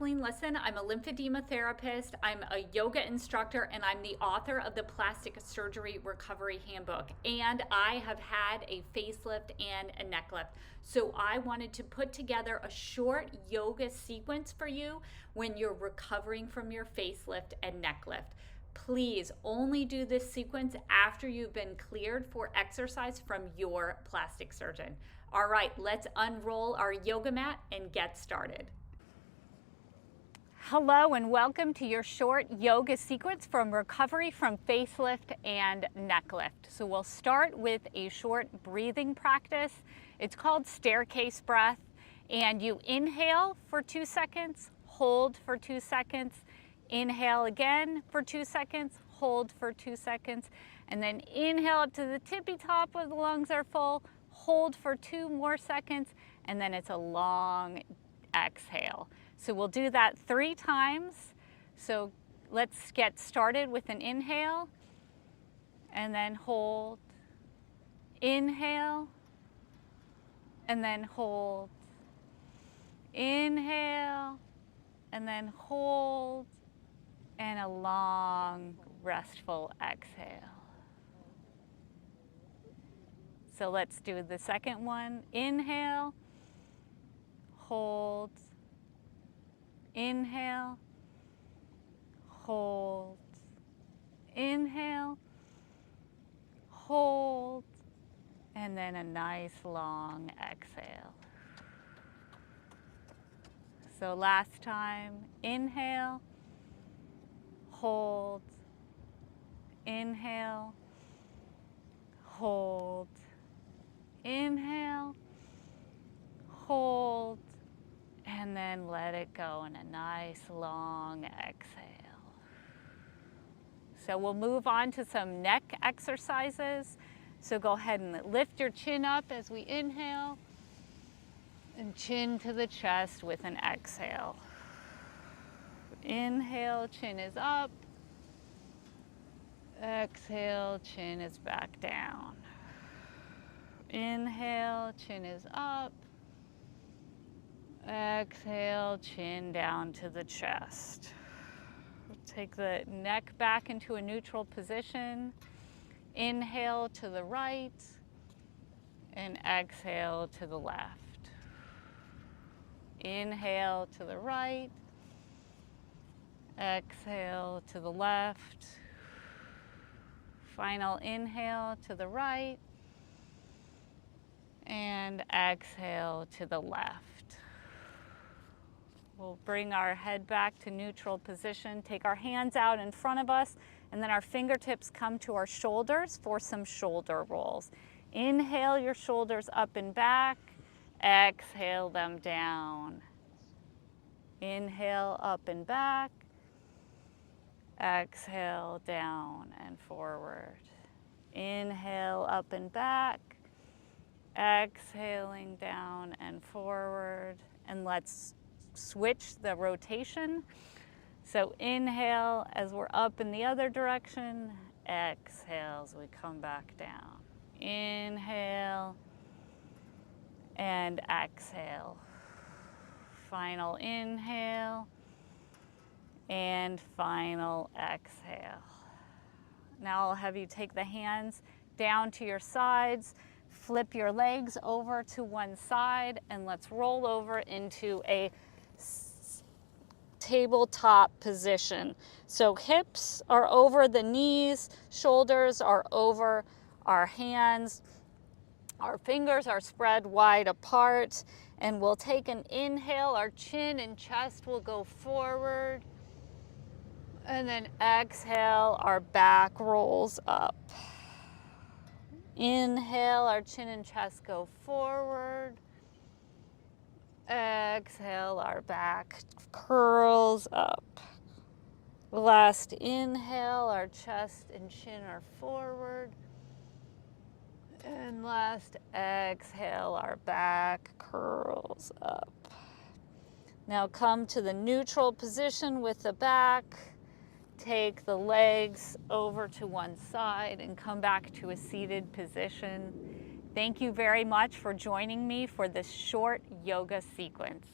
Kathleen. Listen, I'm a lymphedema therapist, I'm a yoga instructor, and I'm the author of the Plastic Surgery Recovery Handbook. And I have had a facelift and a neck lift. So I wanted to put together a short yoga sequence for you when you're recovering from your facelift and neck lift. Please only do this sequence after you've been cleared for exercise from your plastic surgeon. All right, let's unroll our yoga mat and get started. Hello and welcome to your short yoga sequence from recovery from facelift and neck lift. So we'll start with a short breathing practice. It's called staircase breath, and you inhale for 2 seconds, hold for 2 seconds, inhale again for 2 seconds, hold for 2 seconds, and then inhale up to the tippy top of the lungs are full, hold for 2 more seconds, and then it's a long exhale. So we'll do that 3 times. So let's get started with an inhale and then hold, inhale and then hold, inhale and then hold, and a long restful exhale. So let's do the second one. Inhale, hold, inhale, hold, inhale, hold, and then a nice long exhale. So last time, inhale, hold, inhale, hold, inhale, hold, and then let it go in a nice long exhale. So we'll move on to some neck exercises. So go ahead and lift your chin up as we inhale and chin to the chest with an exhale. Inhale, chin is up. Exhale, chin is back down. Inhale, chin is up. Exhale, chin down to the chest. Take the neck back into a neutral position. Inhale to the right and exhale to the left. Inhale to the right. Exhale to the left. Final inhale to the right. And exhale to the left. We'll bring our head back to neutral position, take our hands out in front of us, and then our fingertips come to our shoulders for some shoulder rolls. Inhale your shoulders up and back, exhale them down. Inhale up and back, exhale down and forward. Inhale up and back, exhaling down and forward, and let's switch the rotation. So inhale as we're up in the other direction, exhale as we come back down. Inhale and exhale. Final inhale and final exhale. Now I'll have you take the hands down to your sides, flip your legs over to one side, and let's roll over into a tabletop position. So hips are over the knees, shoulders are over our hands, our fingers are spread wide apart, and we'll take an inhale. Our chin and chest will go forward, and then exhale, our back rolls up. Inhale, our chin and chest go forward. Exhale, our back curls up. Last inhale, our chest and chin are forward. And last exhale, our back curls up. Now come to the neutral position with the back. Take the legs over to one side and come back to a seated position. Thank you very much for joining me for this short yoga sequence.